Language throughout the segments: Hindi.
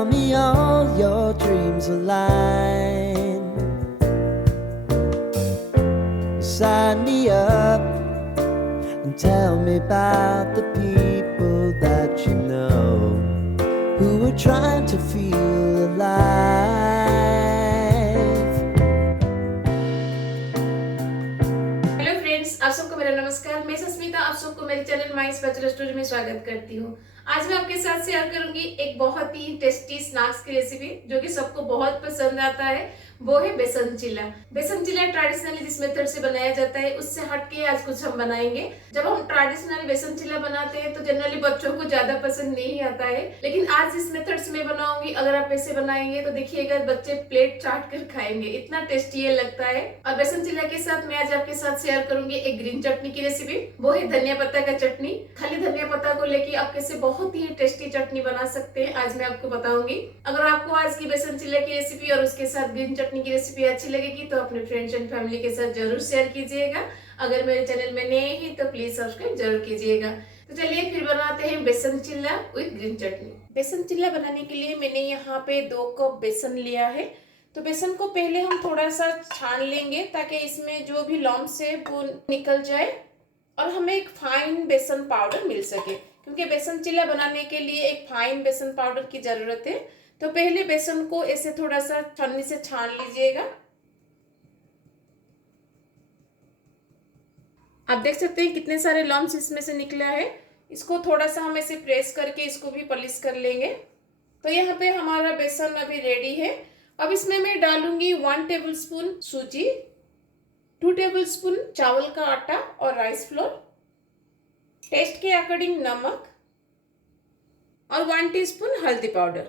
Tell me all your dreams align. Sign me up and tell me about the people that you know who are trying to feel alive. Hello friends, आप सबको मेरा नमस्कार। मैं सस्मिता आप सबको मेरे चैनल माइस बैचलर स्टोरी में स्वागत करती हूँ। आज मैं आपके साथ शेयर करूंगी एक बहुत ही टेस्टी स्नैक्स की रेसिपी जो कि सबको बहुत पसंद आता है। वो है बेसन चिल्ला। बेसन चिल्ला ट्रेडिशनली जिस मेथड से बनाया जाता है उससे हटके आज कुछ हम बनाएंगे। जब हम ट्रेडिशनल बेसन चिल्ला बनाते हैं तो जनरली बच्चों को ज्यादा पसंद नहीं आता है, लेकिन आज जिस मेथड से मैं बनाऊंगी अगर आप ऐसे बनाएंगे तो देखिएगा बच्चे प्लेट चाट कर खाएंगे, इतना टेस्टी ये लगता है। और बेसन चिल्ला के साथ मैं आज आपके साथ शेयर करूंगी एक ग्रीन चटनी की रेसिपी। वो है धनिया पत्ता का चटनी। खाली धनिया पत्ता को लेके आप कैसे बहुत ही टेस्टी चटनी बना सकते हैं आज मैं आपको बताऊंगी। अगर आपको आज की बेसन चिल्ला की रेसिपी और उसके साथ ग्रीन चटनी की रेसिपी अच्छी लगेगी तो अपने फ्रेंड्स एंड फैमिली के साथ जरूर शेयर कीजिएगा। अगर मेरे चैनल में नए हैं तो प्लीज सब्सक्राइब जरूर कीजिएगा। तो चलिए फिर बनाते हैं बेसन चिल्ला विद ग्रीन चटनी। बेसन चिल्ला बनाने के लिए मैंने यहाँ पे 2 कप बेसन लिया है। तो बेसन को पहले हम थोड़ा सा छान लेंगे ताकि इसमें जो भी लम्प्स है वो निकल जाए और हमें एक फाइन बेसन पाउडर मिल सके, क्योंकि बेसन चिल्ला बनाने के लिए एक फाइन बेसन पाउडर की जरूरत है। तो पहले बेसन को ऐसे थोड़ा सा छन्नी से छान लीजिएगा। आप देख सकते हैं कितने सारे लम्प्स इसमें से निकला है। इसको थोड़ा सा हम ऐसे प्रेस करके इसको भी पॉलिश कर लेंगे। तो यहाँ पे हमारा बेसन अभी रेडी है। अब इसमें मैं डालूंगी 1 टेबलस्पून सूजी, 2 टेबलस्पून चावल का आटा और राइस फ्लोर, टेस्ट के अकॉर्डिंग नमक और 1 टीस्पून हल्दी पाउडर।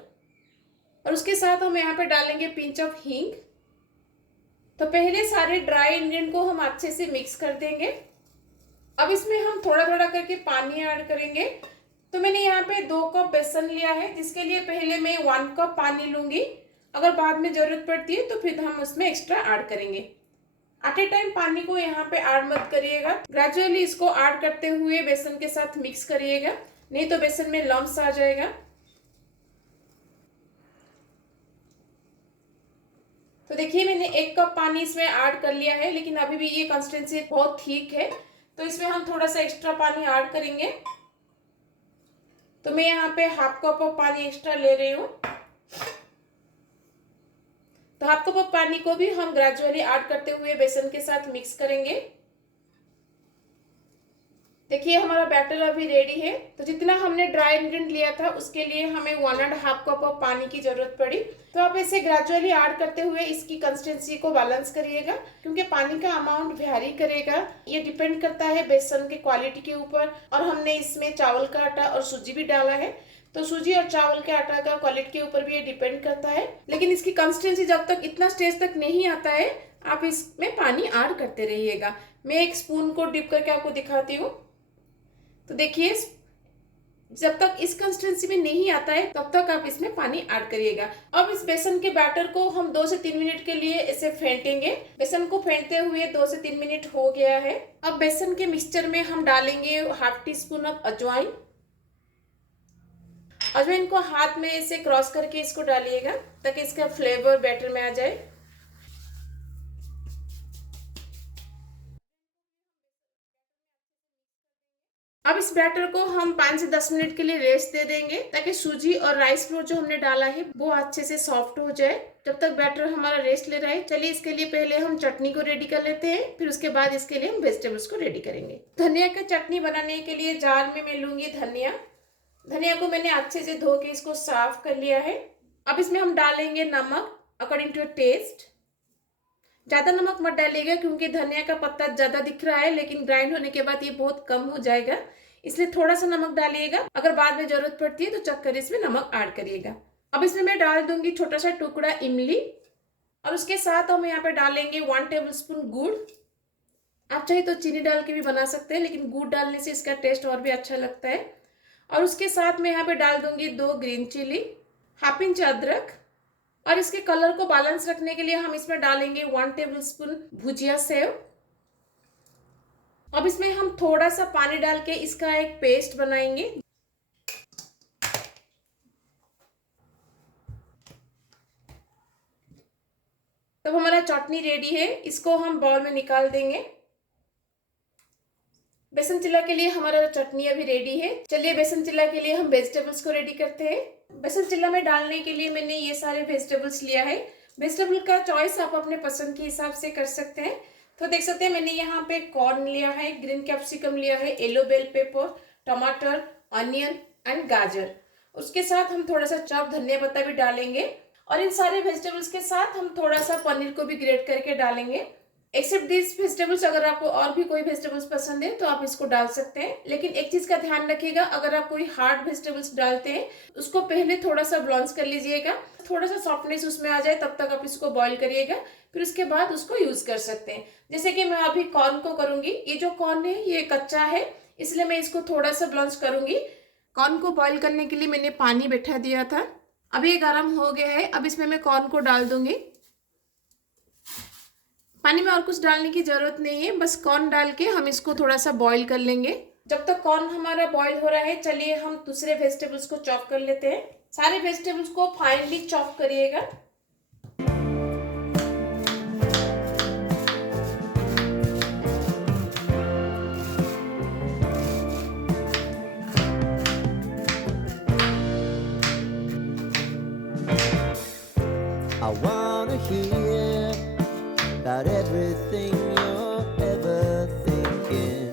और उसके साथ हम यहाँ पे डालेंगे पिंच ऑफ हींग। तो पहले सारे ड्राई इंग्रेडिएंट को हम अच्छे से मिक्स कर देंगे। अब इसमें हम थोड़ा थोड़ा करके पानी ऐड करेंगे। तो मैंने यहाँ पे 2 कप बेसन लिया है, जिसके लिए पहले मैं 1 कप पानी लूंगी। अगर बाद में जरूरत पड़ती है तो फिर हम उसमें एक्स्ट्रा ऐड करेंगे। एट ए टाइम पानी को यहाँ पे ऐड मत करिएगा, ग्रेजुअली इसको ऐड करते हुए बेसन के साथ मिक्स करिएगा, नहीं तो बेसन में लम्प्स आ जाएगा। तो देखिए मैंने 1 कप पानी इसमें ऐड कर लिया है, लेकिन अभी भी ये कंसिस्टेंसी बहुत ठीक है, तो इसमें हम थोड़ा सा एक्स्ट्रा पानी ऐड करेंगे। तो मैं यहाँ पे हाफ कप ऑफ पानी एक्स्ट्रा ले रही हूँ। तो हाफ कप ऑफ पानी को भी हम ग्रेजुअली ऐड करते हुए बेसन के साथ मिक्स करेंगे। देखिए हमारा बैटर अभी रेडी है। तो जितना हमने ड्राई इंग्रेडिएंट लिया था उसके लिए हमें 1.5 कप ऑफ पानी की जरूरत पड़ी। तो आप इसे ग्रेजुअली ऐड करते हुए इसकी कंसिस्टेंसी को बैलेंस करिएगा, क्योंकि पानी का अमाउंट वेरी करेगा। ये डिपेंड करता है बेसन की क्वालिटी के ऊपर। और हमने इसमें चावल का आटा और सूजी भी डाला है, तो सूजी और चावल के आटा का क्वालिटी के ऊपर भी ये डिपेंड करता है। लेकिन इसकी कंसिस्टेंसी जब तक इतना स्टेज तक नहीं आता है आप इसमें पानी ऐड करते रहिएगा। मैं एक स्पून को डिप करके आपको दिखाती हूँ। तो देखिए जब तक इस कंसिस्टेंसी में नहीं आता है तब तक आप इसमें पानी ऐड करिएगा। अब इस बेसन के बैटर को हम 2 से 3 मिनट के लिए इसे फेंटेंगे। बेसन को फेंटते हुए 2 से 3 मिनट हो गया है। अब बेसन के मिक्सचर में हम डालेंगे हाफ टी स्पून ऑफ अजवाइन। अजवाइन को हाथ में इसे क्रॉस करके इसको डालिएगा ताकि इसका फ्लेवर बैटर में आ जाए। अब इस बैटर को हम 5 से 10 मिनट के लिए रेस्ट दे देंगे ताकि सूजी और राइस फ्लोर जो हमने डाला है वो अच्छे से सॉफ्ट हो जाए। जब तक बैटर हमारा रेस्ट ले रहा है, चलिए इसके लिए पहले हम चटनी को रेडी कर लेते हैं, फिर उसके बाद इसके लिए हम वेजिटेबल्स को रेडी करेंगे। धनिया का चटनी बनाने के लिए जार में मैं लूंगी धनिया। धनिया को मैंने अच्छे से धो के इसको साफ कर लिया है। अब इसमें हम डालेंगे नमक अकॉर्डिंग टू टेस्ट। ज्यादा नमक मत डालिएगा क्योंकि धनिया का पत्ता ज्यादा दिख रहा है, लेकिन ग्राइंड होने के बाद ये बहुत कम हो जाएगा, इसलिए थोड़ा सा नमक डालिएगा। अगर बाद में जरूरत पड़ती है तो चख कर इसमें नमक ऐड करिएगा। अब इसमें मैं डाल दूंगी छोटा सा टुकड़ा इमली और उसके साथ हम यहाँ पे डालेंगे 1 टेबलस्पून गुड़। आप चाहे तो चीनी डाल के भी बना सकते हैं, लेकिन गुड़ डालने से इसका टेस्ट और भी अच्छा लगता है। और उसके साथ मैं यहाँ पे डाल दूंगी 2 ग्रीन चिली, हाफ इंच अदरक और इसके कलर को बैलेंस रखने के लिए हम इसमें डालेंगे 1 टेबलस्पून भुजिया सेव। अब इसमें हम थोड़ा सा पानी डाल के इसका एक पेस्ट बनाएंगे। तब हमारा चटनी रेडी है, इसको हम बाउल में निकाल देंगे। बेसन चिल्ला के लिए हमारा चटनी अभी रेडी है। चलिए बेसन चिल्ला के लिए हम वेजिटेबल्स को रेडी करते हैं। बेसन चिल्ला में डालने के लिए मैंने ये सारे वेजिटेबल्स लिया है। वेजिटेबल का चॉइस आप अपने पसंद के हिसाब से कर सकते हैं। तो देख सकते हैं मैंने यहाँ पे कॉर्न लिया है, ग्रीन कैप्सिकम लिया है, येलो बेल पेपर, टमाटर, अनियन एंड गाजर। उसके साथ हम थोड़ा सा चॉप धनिया पत्ता भी डालेंगे और इन सारे वेजिटेबल्स के साथ हम थोड़ा सा पनीर को भी ग्रेट करके डालेंगे। एक्सेप्ट दिस वेजिटेबल्स, अगर आपको और भी कोई वेजिटेबल्स पसंद है तो आप इसको डाल सकते हैं। लेकिन एक चीज का ध्यान रखिएगा, अगर आप कोई हार्ड वेजिटेबल्स डालते हैं उसको पहले थोड़ा सा ब्लांच कर लीजिएगा, थोड़ा सा सॉफ्टनेस उसमें आ जाए तब तक आप इसको बॉईल करिएगा, फिर उसके बाद उसको यूज कर सकते हैं। जैसे कि मैं अभी कॉर्न को करूंगी। ये जो कॉर्न है ये कच्चा है, इसलिए मैं इसको थोड़ा सा ब्लांच करूंगी। कॉर्न को बॉईल करने के लिए मैंने पानी बैठा दिया था, अभी ये गर्म हो गया है। अब इसमें मैं कॉर्न को डाल दूंगी। पानी में और कुछ डालने की जरूरत नहीं है, बस कॉर्न डाल के हम इसको थोड़ा सा बॉईल कर लेंगे। जब तक कॉर्न हमारा बॉईल हो रहा है, चलिए हम दूसरे वेजिटेबल्स को चॉप कर लेते हैं। सारे वेजिटेबल्स को फाइनली चॉप करिएगा। I wanna hear about everything you're ever thinking.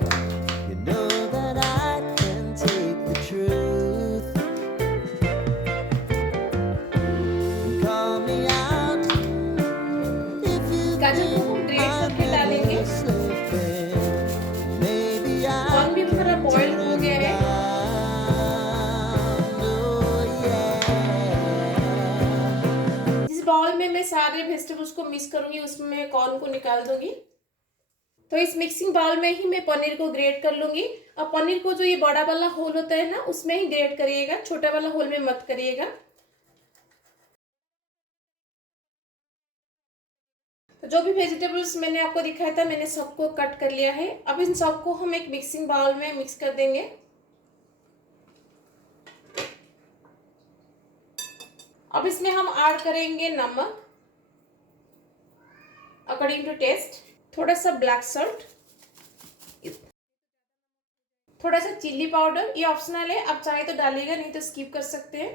You know that I can take the truth and call me out if you गाजर को हम ग्रेट करके डालेंगे। maybe कॉर्न भी हमारा बॉईल हो गया है। जिस बाउल में मैं सारे वेजिटेबल्स को मिक्स करूंगी उसमें मैं कॉर्न को निकाल दूंगी। तो इस मिक्सिंग बाउल में ही मैं पनीर को ग्रेट कर लूंगी। और पनीर को जो ये बड़ा वाला होल होता है ना, उसमें ही ग्रेट करिएगा, छोटा वाला होल में मत करिएगा। तो जो भी वेजिटेबल्स मैंने आपको दिखाया था मैंने सबको कट कर लिया है। अब इन सबको हम एक मिक्सिंग बाउल में मिक्स कर देंगे। अब इसमें हम ऐड करेंगे नमक अकॉर्डिंग टू टेस्ट, थोड़ा सा ब्लैक सॉल्ट, थोड़ा सा चिल्ली पाउडर, ये ऑप्शनल है, आप चाहे तो डालिएगा नहीं तो स्किप कर सकते हैं।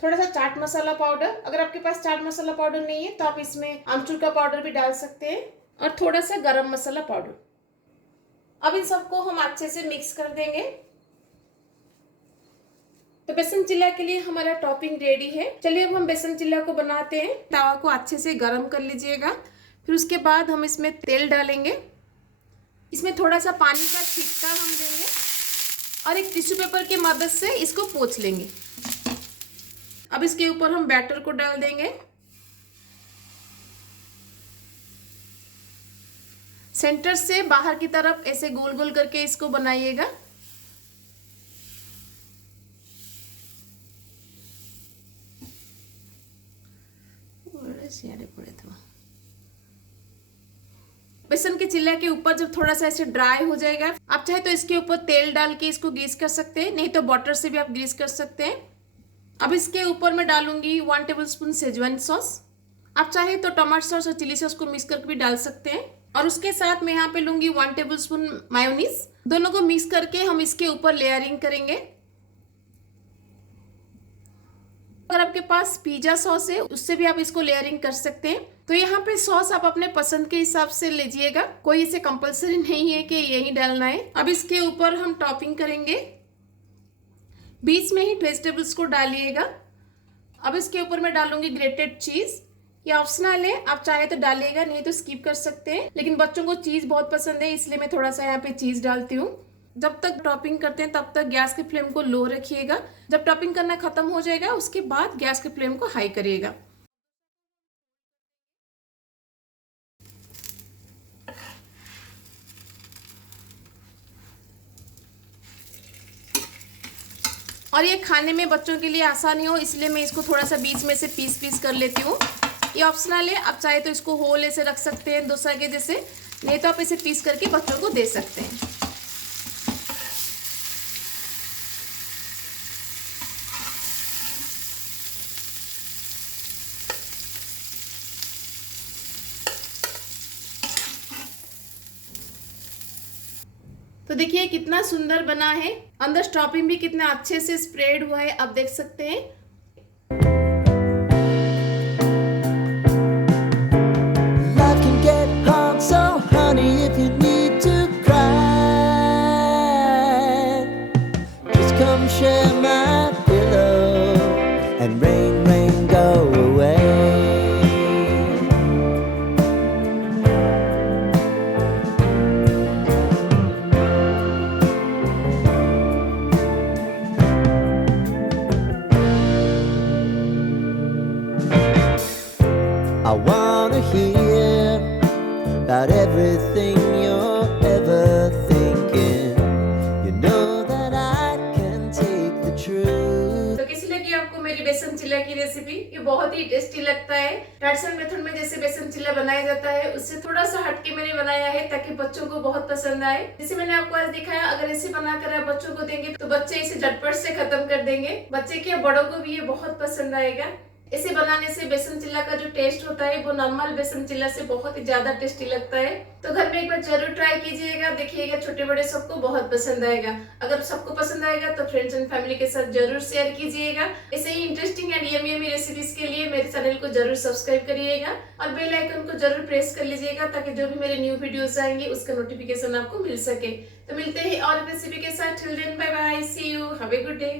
थोड़ा सा चाट मसाला पाउडर, अगर आपके पास चाट मसाला पाउडर नहीं है तो आप इसमें आमचूर का पाउडर भी डाल सकते हैं, और थोड़ा सा गरम मसाला पाउडर। अब इन सबको हम अच्छे से मिक्स कर देंगे। तो बेसन चिल्ला के लिए हमारा टॉपिंग रेडी है। चलिए अब हम बेसन चिल्ला को बनाते हैं। तवा को अच्छे से गरम कर लीजिएगा, फिर उसके बाद हम इसमें तेल डालेंगे। इसमें थोड़ा सा पानी का छिटका हम देंगे और एक टिश्यू पेपर की मदद से इसको पोंछ लेंगे। अब इसके ऊपर हम बैटर को डाल देंगे। सेंटर से बाहर की तरफ ऐसे गोल गोल करके इसको बनाइएगा। बेसन के चिल्ला के ऊपर जब थोड़ा सा ऐसे ड्राई हो जाएगा, आप चाहे तो इसके ऊपर तेल डाल के इसको ग्रीस कर सकते हैं, नहीं तो बटर से भी आप ग्रीस कर सकते हैं। अब इसके ऊपर मैं डालूंगी 1 टेबलस्पून शेजवान सॉस। आप चाहे तो टमाटो सॉस और चिली सॉस को मिक्स करके भी डाल सकते हैं। और उसके साथ मैं यहाँ पे लूंगी 1 टेबलस्पून मायोनीज। दोनों को मिक्स करके हम इसके ऊपर लेयरिंग करेंगे। अगर आपके पास पिज्जा सॉस है उससे भी आप इसको लेयरिंग कर सकते हैं। तो यहाँ पे सॉस आप अपने पसंद के हिसाब से लीजिएगा, कोई इसे कंपलसरी नहीं है कि यही डालना है। अब इसके ऊपर हम टॉपिंग करेंगे, बीच में ही वेजिटेबल्स को डालिएगा। अब इसके ऊपर मैं डालूंगी ग्रेटेड चीज, ये ऑप्शनल है, आप चाहे तो डालिएगा नहीं तो स्किप कर सकते हैं। लेकिन बच्चों को चीज बहुत पसंद है इसलिए मैं थोड़ा सा यहाँ पे चीज डालती हूँ। जब तक टॉपिंग करते हैं तब तक गैस के फ्लेम को लो रखिएगा। जब टॉपिंग करना खत्म हो जाएगा उसके बाद गैस के फ्लेम को हाई करिएगा। और ये खाने में बच्चों के लिए आसानी हो इसलिए मैं इसको थोड़ा सा बीच में से पीस पीस कर लेती हूँ। ये ऑप्शनल है, आप चाहे तो इसको होल ऐसे रख सकते हैं डोसा के जैसे, नहीं तो आप इसे पीस करके बच्चों को दे सकते हैं। देखिए कितना सुंदर बना है, अंदर स्टफिंग भी कितना अच्छे से स्प्रेड हुआ है, आप देख सकते हैं। Life can get hard, so honey, if you need to cry, just come share my pillow and rain, rain, go away. I wanna hear about everything you're ever thinking. You know that I can take the truth. तो कैसी लगी आपको मेरी बेसन चिल्ला की रेसिपी? ये बहुत ही टेस्टी लगता है। ट्रेडिशनल मेथड में जैसे बेसन चिल्ला बनाया जाता है उससे थोड़ा सा हटके मैंने बनाया है ताकि बच्चों को बहुत पसंद आए। जैसे मैंने आपको आज दिखाया, अगर ऐसे बनाकर आप बच्चों को देंगे तो बच्चे इसे झटपट से खत्म कर देंगे। बच्चे के बड़ों को भी ये बहुत पसंद आएगा। इसे बनाने से बेसन चिल्ला का जो टेस्ट होता है वो नॉर्मल बेसन चिल्ला से बहुत ही ज्यादा टेस्टी लगता है। तो घर में एक बार जरूर ट्राई कीजिएगा, देखिएगा छोटे बड़े सबको बहुत पसंद आएगा। अगर सबको पसंद आएगा तो फ्रेंड्स एंड फैमिली के साथ जरूर शेयर कीजिएगा। ऐसे ही इंटरेस्टिंग एंड यमी रेसिपीज के लिए मेरे चैनल को जरूर सब्सक्राइब करिएगा और बेल आइकन को जरूर प्रेस कर लीजिएगा ताकि जो भी मेरे न्यू वीडियोस आएंगे उसका नोटिफिकेशन आपको मिल सके। तो मिलते हैं और रेसिपी के साथ। Till then bye bye, see you, have a good day.